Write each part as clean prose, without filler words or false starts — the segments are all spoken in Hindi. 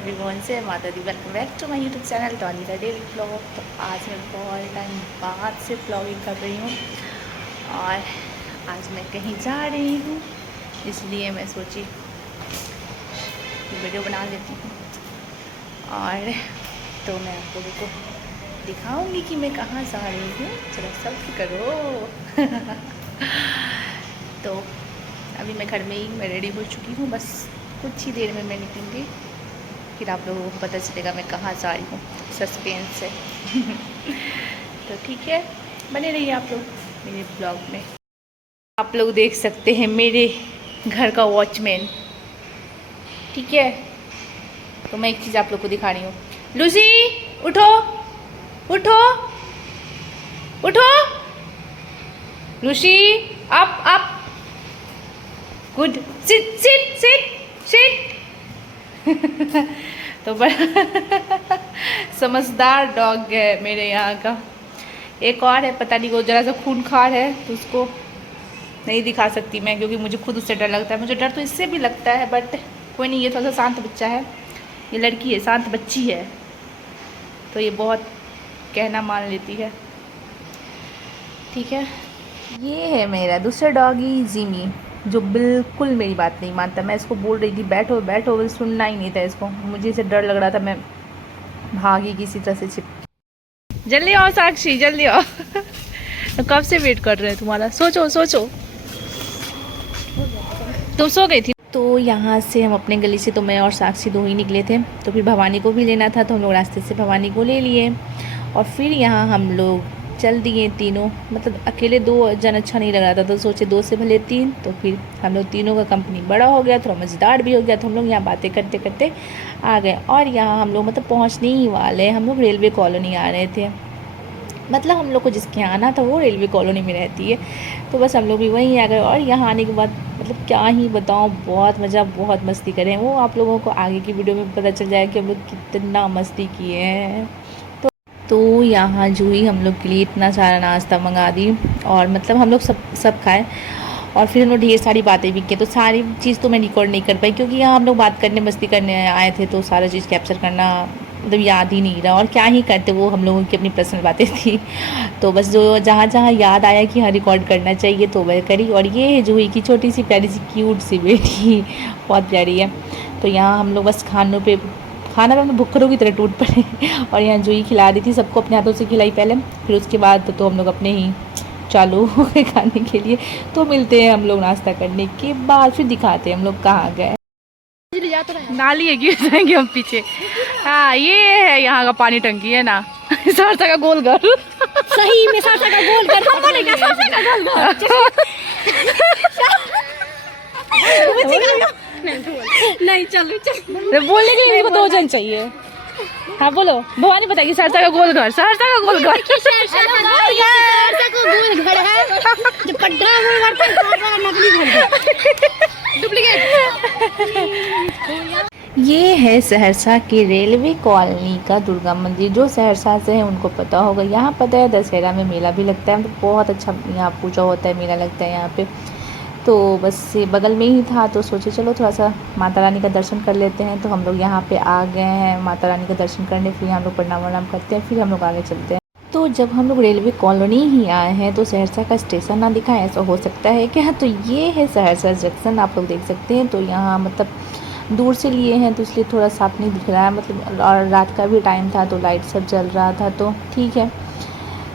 एवरीवन से माता दी welcome back to my YouTube channel Dolly the daily vlog. तो आज मैं बहुत टाइम बाद से व्लॉगिंग कर रही हूँ और आज मैं कहीं जा रही हूँ, इसलिए मैं सोची वीडियो बना लेती हूँ। और तो मैं आप लोगों को दिखाऊंगी कि मैं कहाँ जा रही हूँ। चलो सेल्फी करो। तो अभी मैं घर में ही मैं रेडी हो चुकी हूँ, बस कुछ ही देर में मैं निकलूँगी, फिर आप लोगों को पता चलेगा मैं कहाँ जा रही हूँ। सस्पेंस है। तो ठीक है, बने रहिए आप लोग मेरे ब्लॉग में। आप लोग देख सकते हैं मेरे घर का वॉचमैन, ठीक है। तो मैं एक चीज़ आप लोग को दिखा रही हूँ। लूसी उठो उठो उठो, Lucy up up, good, sit sit sit sit. तो बड़ा समझदार डॉग है मेरे यहाँ का। एक और है, पता नहीं वो ज़रा सा खूंखार है, तो उसको नहीं दिखा सकती मैं क्योंकि मुझे खुद उससे डर लगता है। मुझे डर तो इससे भी लगता है, बट कोई नहीं, ये थोड़ा सा शांत बच्चा है। ये लड़की है, शांत बच्ची है, तो ये बहुत कहना मान लेती है, ठीक है। ये है मेरा दूसरा डॉगी जिमी, जो बिल्कुल मेरी बात नहीं मानता। मैं इसको बोल रही थी बैठो बैठो, वो सुनना ही नहीं था इसको। मुझे इसे डर लग रहा था, मैं भागी किसी तरह से छिप। जल्दी आओ साक्षी, जल्दी आओ। तो कब से वेट कर रहे हैं तुम्हारा। सोचो सोचो, तुम सो गई थी। तो यहाँ से हम अपने गली से, तो मैं और साक्षी दो ही निकले थे, तो फिर भवानी को भी लेना था, तो हम लोग रास्ते से भवानी को ले लिए और फिर यहाँ हम लोग चल दिए तीनों। मतलब अकेले दो जन अच्छा नहीं लग रहा था, तो सोचे दो से भले तीन। तो फिर हम लोग तीनों का कंपनी बड़ा हो गया, थोड़ा मज़ेदार भी हो गया। तो हम लोग यहाँ बातें करते करते आ गए और यहाँ हम लोग मतलब पहुँचने ही वाले, हम लोग रेलवे कॉलोनी आ रहे थे। मतलब हम लोग को जिसके यहाँ आना था वो रेलवे कॉलोनी में रहती है, तो बस हम लोग भी वहीं आ गए। और यहाँ आने के बाद मतलब क्या ही बताऊँ, बहुत मज़ा, बहुत मस्ती करें। वो आप लोगों को आगे की वीडियो में पता चल जाएगा कि हम लोग कितना मस्ती किए हैं। तो यहाँ जूही हम लोग के लिए इतना सारा नाश्ता मंगा दी और मतलब हम लोग सब खाए और फिर हम लोग ढेर सारी बातें भी की। तो सारी चीज़ तो मैं रिकॉर्ड नहीं कर पाई क्योंकि यहाँ हम लोग बात करने मस्ती करने आए थे, तो सारा चीज़ कैप्चर करना मतलब याद ही नहीं रहा। और क्या ही करते, वो हम लोगों की अपनी पर्सनल बातें थी। तो बस जो जहाँ जहाँ याद आया कि हाँ रिकॉर्ड करना चाहिए तो वह करी। और ये है जूही की छोटी सी प्यारी सी क्यूट सी बेटी, बहुत प्यारी है। तो यहाँ हम लोग बस खाना में भुक्खरों की तरह टूट पड़े। और यहाँ जूही खिला रही थी सबको, अपने हाथों से खिलाई पहले, फिर उसके बाद तो हम लोग अपने ही चालू हो गए खाने के लिए। तो मिलते हैं हम लोग नाश्ता करने के बाद, फिर दिखाते हैं हम लोग कहाँ गए। नाली है, गिर जाएंगे हम पीछे। हाँ ये है यहाँ का पानी टंकी है ना। सरसा का गोल घर। सही में सरसा का गोल घर, हम बोले क्या सरसा का गोल घर। नहीं चलो चलो, बोलने के लिए दो जन चाहिए। हाँ बोलो, भवानी बताइए। सरसा का गोल घर, सरसा का गोल घर। सरसा का गोल घर है जो पड्डा गोल घर था, नकली गोल घर, डुप्लीकेट। ये है सहरसा के रेलवे कॉलोनी का दुर्गा मंदिर। जो सहरसा से है उनको पता होगा। यहाँ पता है दशहरा में मेला भी लगता है, तो बहुत अच्छा यहाँ पूजा होता है, मेला लगता है यहाँ पे। तो बस ये बगल में ही था, तो सोचे चलो थोड़ा सा माता रानी का दर्शन कर लेते हैं। तो हम लोग यहाँ पे आ गए हैं माता रानी का दर्शन करने। फिर हम लोग प्रणाम वनाम करते हैं, फिर हम लोग आगे चलते हैं। तो जब हम लोग रेलवे कॉलोनी ही आए हैं तो सहरसा का स्टेशन ना दिखा, ऐसा हो सकता है क्या। तो ये है सहरसा जंक्शन, आप लोग देख सकते हैं। तो यहाँ मतलब दूर से लिए हैं तो इसलिए थोड़ा साफ नहीं दिख रहा है, मतलब और रात का भी टाइम था तो लाइट सब जल रहा था, तो ठीक है।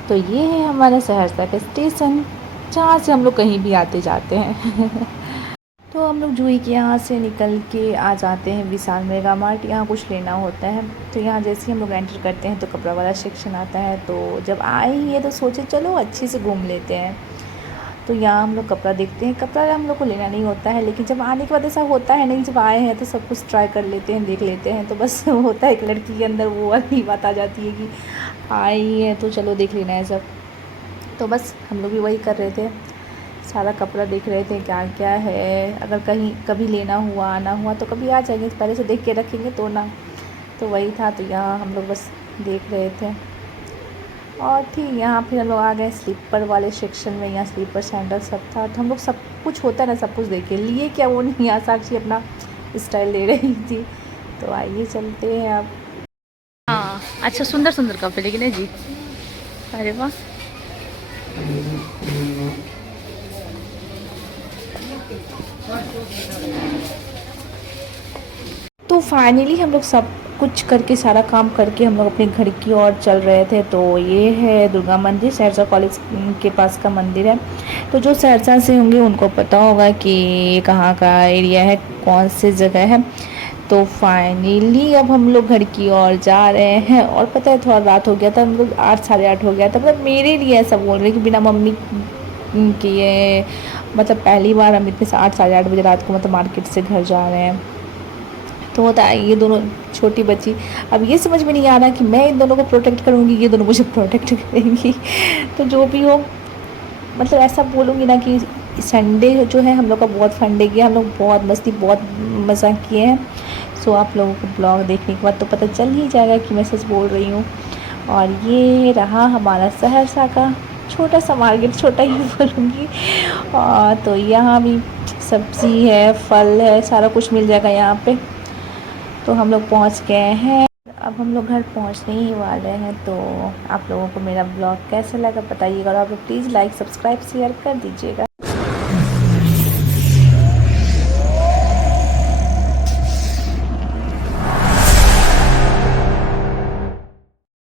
तो ये है हमारा सहरसा का स्टेशन, जहाँ से हम लोग कहीं भी आते जाते हैं। तो हम लोग जूही के यहाँ से निकल के आ जाते हैं विशाल मेगा मार्ट। यहाँ कुछ लेना होता है, तो यहाँ जैसे ही हम लोग एंटर करते हैं तो कपड़ा वाला सेक्शन आता है। तो जब आए ही है तो सोचे चलो अच्छे से घूम लेते हैं। तो यहाँ हम लोग कपड़ा देखते हैं। कपड़ा हम लोग को लेना नहीं होता है, लेकिन जब आने के बाद ऐसा होता है नहीं, जब आए हैं तो सब कुछ ट्राई कर लेते हैं, देख लेते हैं। तो बस होता है एक लड़की के अंदर वो वाली बात आ जाती है कि आई है तो चलो देख लेना है सब। तो बस हम लोग भी वही कर रहे थे, सारा कपड़ा देख रहे थे क्या क्या है। अगर कहीं कभी लेना हुआ आना हुआ तो कभी आ जाएंगे, पहले से देख के रखेंगे तो ना। तो वही था, तो यहाँ हम लोग बस देख रहे थे। और ठीक यहाँ फिर हम लोग आ गए स्लीपर वाले सेक्शन में। यहाँ स्लीपर सैंडल सब था, तो हम लोग सब कुछ होता है ना, सब कुछ देखे लिए। क्या वो नहीं, यहाँ साक्षी अपना स्टाइल ले रही थी, तो आइए चलते हैं अब। हाँ अच्छा, सुंदर सुंदर कपड़े लेकिन है जी। अरे वाह, तो फाइनली हम लोग सब कुछ करके, सारा काम करके हम लोग अपने घर की ओर चल रहे थे। तो ये है दुर्गा मंदिर, सहरसा कॉलेज के पास का मंदिर है। तो जो सहरसा से होंगे उनको पता होगा कि ये कहाँ का एरिया है, कौन सी जगह है। तो फाइनली अब हम लोग घर की ओर जा रहे हैं। और पता है थोड़ा रात हो गया था, हम लोग 8 साढ़े 8 हो गया था। मतलब मेरे लिए ऐसा बोल रहे कि बिना मम्मी के ये, मतलब पहली बार हम इतने 8 साढ़े 8 बजे रात को मतलब मार्केट से घर जा रहे हैं। तो होता है ये दोनों छोटी बच्ची, अब ये समझ में नहीं आ रहा कि मैं इन दोनों को प्रोटेक्ट करूँगी, ये दोनों मुझे प्रोटेक्ट करेंगी। तो जो भी हो, मतलब ऐसा बोलूँगी ना कि संडे जो है हम लोग का बहुत फन डे गया। हम लोग बहुत मस्ती, बहुत मज़ा किए हैं। सो आप लोगों को ब्लॉग देखने के बाद तो पता चल ही जाएगा कि मैं सच बोल रही हूँ। और ये रहा हमारा सहरसा का छोटा सा मार्केट, छोटा ही बोलूँगी। और तो यहाँ भी सब्ज़ी है, फल है, सारा कुछ मिल जाएगा यहाँ पे। तो हम लोग पहुँच गए हैं, अब हम लोग घर पहुँचने ही वाले हैं। तो आप लोगों को मेरा ब्लॉग कैसा लगा बताइएगा, और आप लोग प्लीज़ लाइक सब्सक्राइब शेयर कर दीजिएगा।